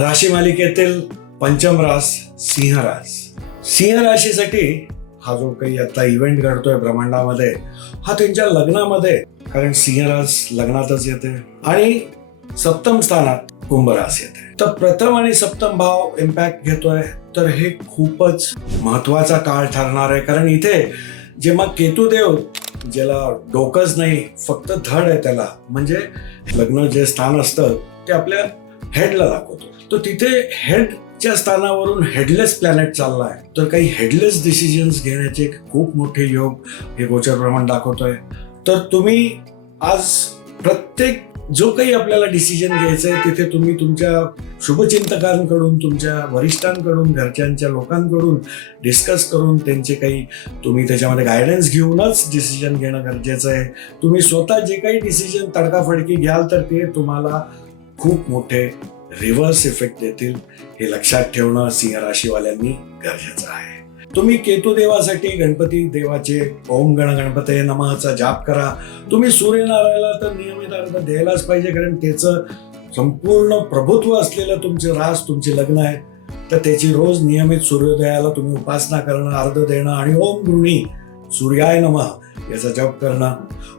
राशी मालिकेतील पंचम रास सिंह रास. सिंह राशीसाठी हा जो काही आता इव्हेंट घडतोय ब्रह्मांडामध्ये हा त्यांच्या लग्नामध्ये, कारण सिंह रास लग्नातच येते आणि सप्तम स्थानात कुंभ रास येते. तर प्रथम आणि सप्तम भाव इम्पॅक्ट घेतोय, तर हे खूपच महत्वाचा काळ ठरणार आहे. कारण इथे जेव्हा केतुदेव, ज्याला डोकंच नाही फक्त धड आहे त्याला, म्हणजे लग्न जे स्थान असतं ते आपल्या हेडला दाखवतो, तो तिथे हेडच्या स्थानावरून हेडलेस प्लॅनेट चाललाय. तर काही हेडलेस डिसिजन्स घेण्याचे खूप मोठे योग हे गोचर प्रमाण दाखवतोय. तर तुम्ही आज प्रत्येक जो काही आपल्याला डिसिजन घ्यायचंय तिथे तुम्ही तुमच्या शुभचिंतकांकडून, तुमच्या वरिष्ठांकडून, घरच्यांच्या लोकांकडून डिस्कस करून त्यांचे काही तुम्ही त्याच्यामध्ये गायडन्स घेऊनच डिसिजन घेणं गरजेचं आहे. तुम्ही स्वतः जे काही डिसिजन तडकाफडकी घ्याल तर ते तुम्हाला खूप मोठे रिव्हर्स इफेक्ट देतील, हे लक्षात ठेवणं सिंह राशीवाल्यांनी गरजेचं आहे. तुम्ही केतुदेवासाठी गणपती देवाचे ओम गण गणपतये नमःचा जाप करा. तुम्ही सूर्यनारायणाला तर नियमित अर्घ द्यायलाच पाहिजे, कारण त्याचं संपूर्ण प्रभुत्व असलेलं तुमचे रास, तुमचे लग्न आहे. तर त्याची रोज नियमित सूर्योदयाला तुम्ही उपासना करणं, अर्घ देणं आणि ओम गृणी सूर्याय नमः याचा जप करणं,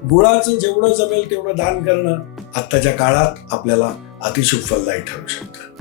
गुळाचं जेवढं जमेल तेवढं दान करणं आत्ताच्या काळात आपल्याला अतिशुभ फलदायी ठरू शकतं.